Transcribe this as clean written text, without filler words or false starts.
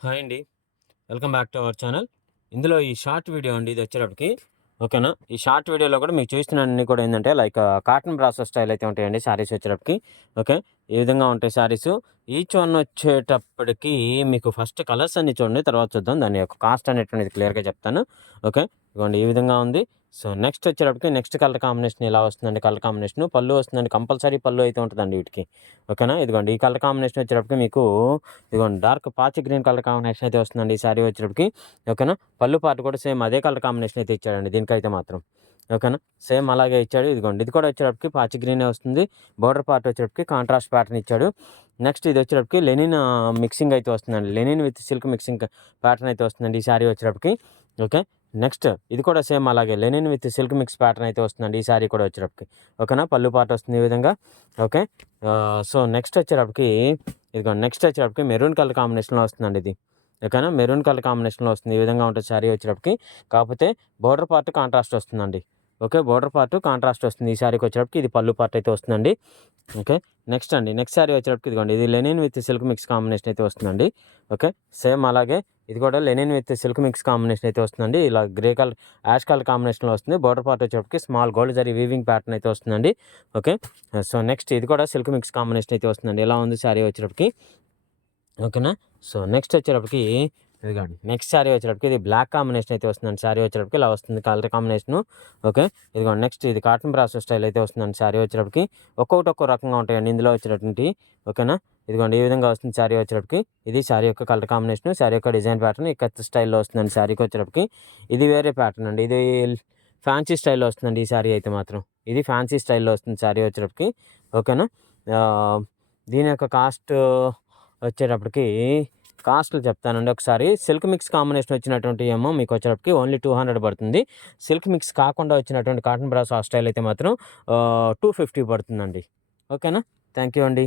Hi అండి. Welcome back to our channel. ఇందులో ఈ షార్ట్ వీడియో అండి ఇది వచ్చేటప్పటికి ఓకేనా. ఈ షార్ట్ వీడియోలో కూడా మీకు చూస్తున్నవన్నీ కూడా ఏందంటే లైక్ కాటన్ బ్రాసో స్టైల్ అయితే ఉంటాయండి శారీస్ వచ్చేటప్పటికి. ఓకే. ఈ విధంగా ఉంటాయి శారీసు. ఈచ్ వన్ వచ్చేటప్పటికి మీకు ఫస్ట్ కలర్స్ అన్నీ చూడండి. తర్వాత చూద్దాం. దాని యొక్క కాస్ట్ అనేటువంటిది క్లియర్‌గా చెప్తాను. ఓకే. ఇదిగోండి ఈ విధంగా ఉంది. సో, నెక్స్ట్ వచ్చేటప్పటికి నెక్స్ట్ కలర్ కాంబినేషన్ ఇలా వస్తుందండి కలర్ కాంబినేషను. పళ్ళు వస్తుందండి. కంపల్సరీ పళ్ళు అయితే ఉంటదండి వీటికి. ఓకేనా. ఇదిగోండి ఈ కలర్ కాంబినేషన్ వచ్చేటప్పటికి మీకు ఇదిగోండి డార్క్ పాచి గ్రీన్ కలర్ కాంబినేషన్ అయితే వస్తుందండి ఈ శారీ వచ్చేటప్పటికి. ఓకేనా. పళ్ళు పార్ట్ కూడా సేమ్ అదే కలర్ కాంబినేషన్ అయితే ఇచ్చాడండి దీనికైతే మాత్రం. ఓకేనా. సేమ్ అలాగే ఇచ్చాడు. ఇదిగోండి ఇది కూడా వచ్చేటప్పటికి పాచి గ్రీనే వస్తుంది. బోర్డర్ పార్ట్ వచ్చేటప్పటికి కాంట్రాస్ట్ ప్యాటర్న్ ఇచ్చాడు. నెక్స్ట్ ఇది వచ్చేటప్పటికి లెనిన్ మిక్సింగ్ అయితే వస్తుందండి. Lenin with silk mixing pattern అయితే వస్తుందండి ఈ శారీ వచ్చేటప్పటికి. ఓకే. నెక్స్ట్ ఇది కూడా సేమ్ అలాగే Lenin with silk mix pattern అయితే వస్తుందండి ఈ శారీ కూడా వచ్చేటప్పటికి. ఓకేనా. పళ్ళు పార్ట్ వస్తుంది ఈ విధంగా. ఓకే. సో, నెక్స్ట్ వచ్చేటప్పటికి ఇదిగోండి నెక్స్ట్ వచ్చేటప్పటికి మెరూన్ కలర్ కాంబినేషన్‌లో వస్తుందండి ఇది. ఓకేనా. మెరూన్ కలర్ కాంబినేషన్‌లో వస్తుంది. ఈ విధంగా ఉంటది శారీ వచ్చేటప్పటికి. కాకపోతే బోర్డర్ పార్ట్ కాంట్రాస్ట్ వస్తుందండి. ఓకే. బోర్డర్ పార్ట్ కాంట్రాస్ట్ వస్తుంది. ఈ శారీకి వచ్చేటప్పటికి ఇది పళ్ళు పార్ట్ అయితే వస్తుందండి. ఓకే. నెక్స్ట్ అండి. నెక్స్ట్ శారీ వచ్చేటప్పటికి ఇదిగోండి ఇది Lenin with silk mix combination అయితే వస్తుందండి. ఓకే. సేమ్ అలాగే ఇది కూడా Lenin with silk mix combination అయితే వస్తుందండి. ఇలా గ్రే కలర్, యాష్ కలర్ కాంబినేషన్‌లో వస్తుంది. బోర్డర్ పార్ట్ వచ్చేటప్పటికి small gold zari weaving pattern అయితే వస్తుందండి. ఓకే. సో, నెక్స్ట్ ఇది కూడా సిల్క్ మిక్స్ కాంబినేషన్ అయితే వస్తుందండి. ఇలా ఉంది శారీ వచ్చేటప్పటికి. ఓకేనా. సో, నెక్స్ట్ వచ్చేటప్పటికి ఇదిగోండి నెక్స్ట్ శారీ వచ్చేటప్పటికి ఇది బ్లాక్ కాంబినేషన్ అయితే వస్తుందండి. శారీ వచ్చేటప్పటికి ఇలా వస్తుంది కలర్ కాంబినేషను. ఓకే. ఇదిగోండి నెక్స్ట్ ఇది కాటన్ బ్రాసో స్టైల్ అయితే వస్తుందండి శారీ వచ్చేటప్పటికి. ఒక్కొక్కటి ఒక్కో రకంగా ఉంటాయండి ఇందులో వచ్చేటటువంటియి. ఓకేనా. ఇదిగోండి ఈ విధంగా వస్తుంది శారీ వచ్చేటప్పటికి. ఇది శారీ యొక్క కలర్ కాంబినేషను. శారీ యొక్క డిజైన్ ప్యాటర్న్ ఇక్కత్ స్టైల్‌లో వస్తుందండి శారీకి వచ్చేటప్పటికి. ఇది వేరే ప్యాటర్న్ అండి. ఇది ఫ్యాన్సీ స్టైల్‌లో వస్తుందండి ఈ శారీ అయితే మాత్రం. ఇది ఫ్యాన్సీ స్టైల్‌లో వస్తుంది శారీ వచ్చేటప్పటికి. ఓకేనా. ఆహ్, దీని యొక్క కాస్ట్ వచ్చేటప్పటికి కాస్ట్‌లు చెప్తానండి ఒకసారి. సిల్క్ మిక్స్ కాంబినేషన్ వచ్చినటువంటియేమో మీకు వచ్చేటప్పటికి ఓన్లీ 200 పడుతుంది. సిల్క్ మిక్స్ కాకుండా వచ్చినటువంటి కాటన్ బ్రాసో ఆ స్టైల్ అయితే మాత్రం 250 పడుతుందండి. ఓకేనా. థాంక్ యూ అండి.